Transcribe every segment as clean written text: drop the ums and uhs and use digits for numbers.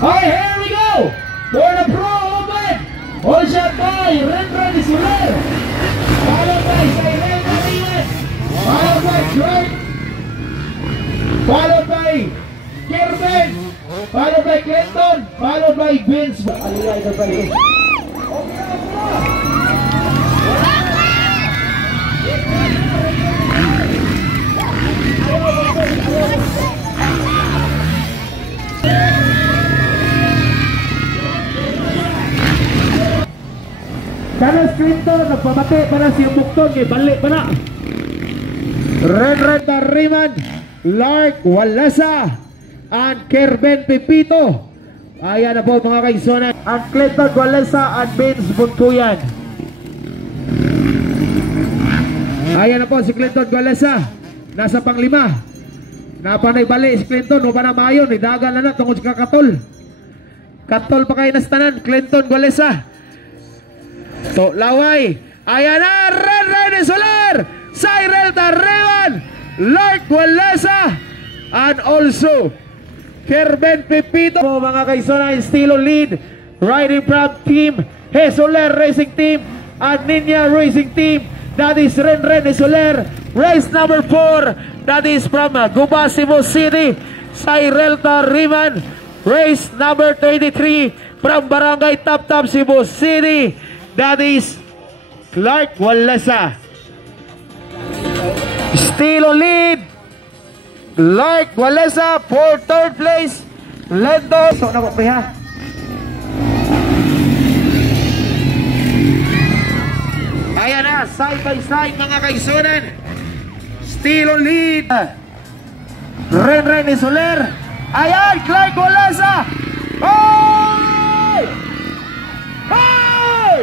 Okay, here we go. For the pro open. All shot by Renren Soler. Followed by Cyril Mariman. Followed by Clark. Followed by Kerben. Followed by Clinton. Followed by Vince. Alila ito pa rin. Carlos Clinton nagpamati para si Bukton kay balik pa na. Renren Mariman, Lark Walesa, and Kerben Pepito. Ayan na po mga kaisonan. Ang Clinton Walesa and Vince Buntuyan. Ayan na po si Clinton Walesa. Nasa panglima. Napanay balik si Clinton. O pa na mayon. Idagan na tungkol si Kakatol. Katol pa kayo nastanan. Clinton Walesa. To laway. Ayan na. Renren Soler. Cyril Tarreban. Lark Walesa. And also Kerben Pepito. Mga kaisonan, still on lead. Riding from team Soler Racing Team and Ninja Racing Team. That is Renren Soler. Race number 4. That is from Guba, Cebu City. Cyril Tarreban. Race number 33 from Barangay Tap-Tap, Cebu City. That is Clark Walesa. Still on lead. Clark Walesa for third place. Lendo. So na ko ha. Ayan na, side by side mga kaisunan. Still on lead. Renren Soler. Ayan, Clark Walesa. Oh! Oh!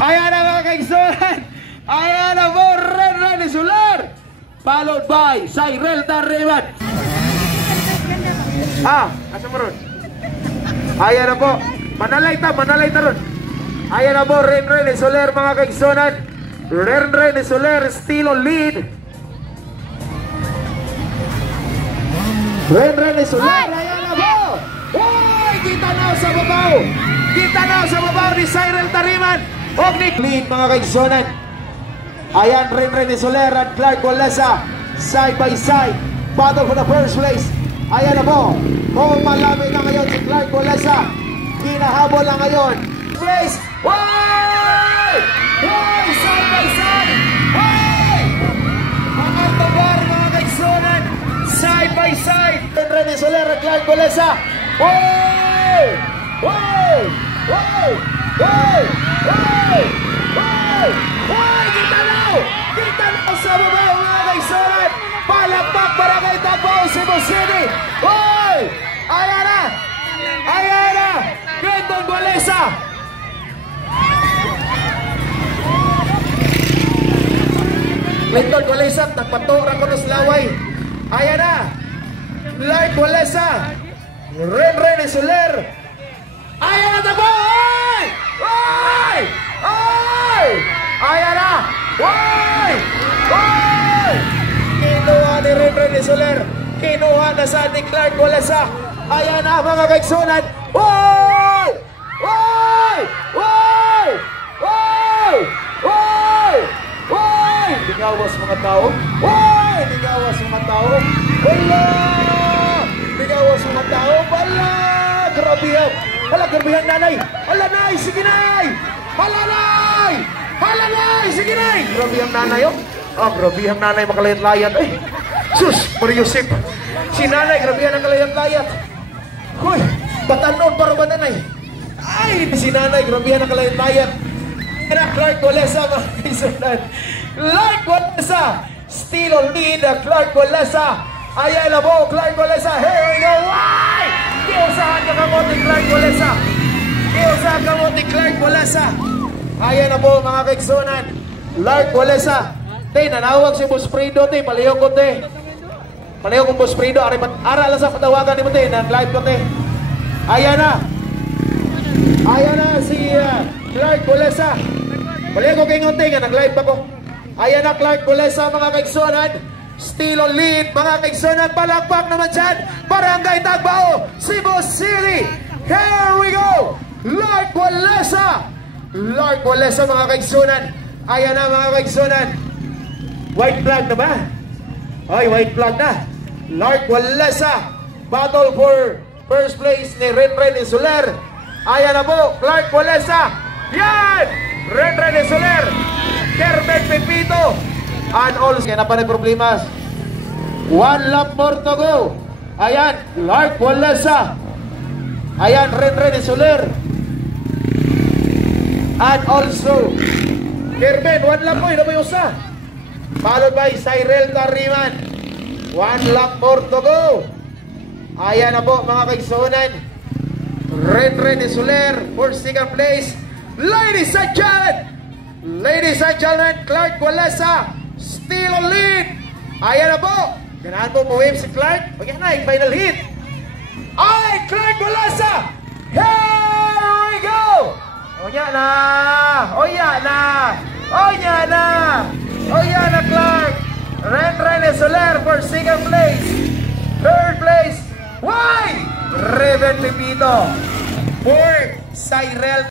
Ayan na mga kaisunan. Ayan na po, Renren Soler. Followed by Cyril Tarreban. Asa mo ron? Ayan na po. Manalay ta ron. Ayan na po, Renren Soler mga kaigsonan. Renren Soler still on lead. Renren Soler, ayan na po. Uy, kita na sa babaw. Kita na sa babaw ni Cyril Tarreban. Lead mga kaigsonan. Ayan, Renren Soler at Clark Walesa side by side. Battle for the first place. Ayan na po. Kung malami na ngayon si Clark Walesa, hinahabol na ngayon. Place. Hoy! Hoy! Side by side. Hoy! Mga tabar, mga kaigsonan. Side by side. Renren Soler at Clark Walesa. Hoy! Hoy! Hoy! Hoy! Hoy! Hoy! Hoy! Kita na! Kita na sa baba mga kaigsonan. Palakpak Barangay Tap-Tap, Cebu City. Hoy! Ayan na! Ayan na! Clinton Walesa. Clinton Walesa, nagpatura ko ng laway. Ayan na! Clark Walesa. Renren Soler. Ayan na tabo! Hoy! Hoy! Hoy! Ayan na! Hoy! Hoy! Kinuha ni Renren Soler. Kinuha na sa ating Clark Walesa. Ayan na mga kaigsonan. Hoy! Hoy! Hoy! Hoy! Hoy! Hoy! Ligawas mga tao. Hoy! Ligawas mga tao. Wala! Ligawas mga tao. Wala! Grabihan. Hala, grabihan nanay. Hala, nay! Sige, nay! Hala, nay! Hala, nay! Sige, nay! Grabihan nanay, oh. Grabihan nanay makalayat-layat. Ay! Sus! Mariusip! Si nanay, grabihan ang kalayat-layat. Hoy! Batanon para ba nanay? Ay! Si nanay, grabihan ang kalayat-layat. Clark Walesa, mga kaisanan. Clark Walesa! Still on lead, Clark Walesa. Ayan na po, Clark Walesa. Here we go! Why? Kiusahan ka kamote, Clark Walesa. Kiusahan ka kamote, Clark Walesa. Ayan na po, mga kaigsonan. Clark Walesa. Tay, nanawag si Boss Fredo, tay. Palihog ko, tay. Palihog ko, Boss Fredo. Ara lang sa patawagan ni mo, tay. Nag-live ko, tay. Ayan na. Ayan na si Clark Walesa. Palihog ko kayo ng tay, nag-live pa ko. Ayan na, Clark Walesa, mga kaigsonan. Still on lead, mga kaigsonan. Palakpak naman dyan. Barangay Tagbao, Cebu Here we go! Lark Walesa! Lark Walesa mga kaigsunan. Ayan na mga kaigsunan. White flag na ba? Ay, white flag na. Lark Walesa. Battle for first place ni Renren Insuler. Ayan na po, Clark Walesa. Yan! Renren Insuler. Kerben Pepito. And also, kaya na pa rin problemas. 1 lap more to go. Ayan, Lark Walesa. Ayan, Renren Insuler. And also, Kerben, 1 lap mo, ino mo yung usa. Followed by Cyril Tariman. 1 lap more to go. Ayan na po mga kaigsunan. Renren Insuler for second place. Ladies and gentlemen, Clark Walesa still on lead. Ayan na po. Ganahan po wave si Clark. Pagyan na, final hit. Ay, Clark Walesa. Here we go. Oya na. Oya na. Oya na. Oya na Clark. Renren Insuler for second place. Third place. Why? Reven Pepito. Fourth, Cyril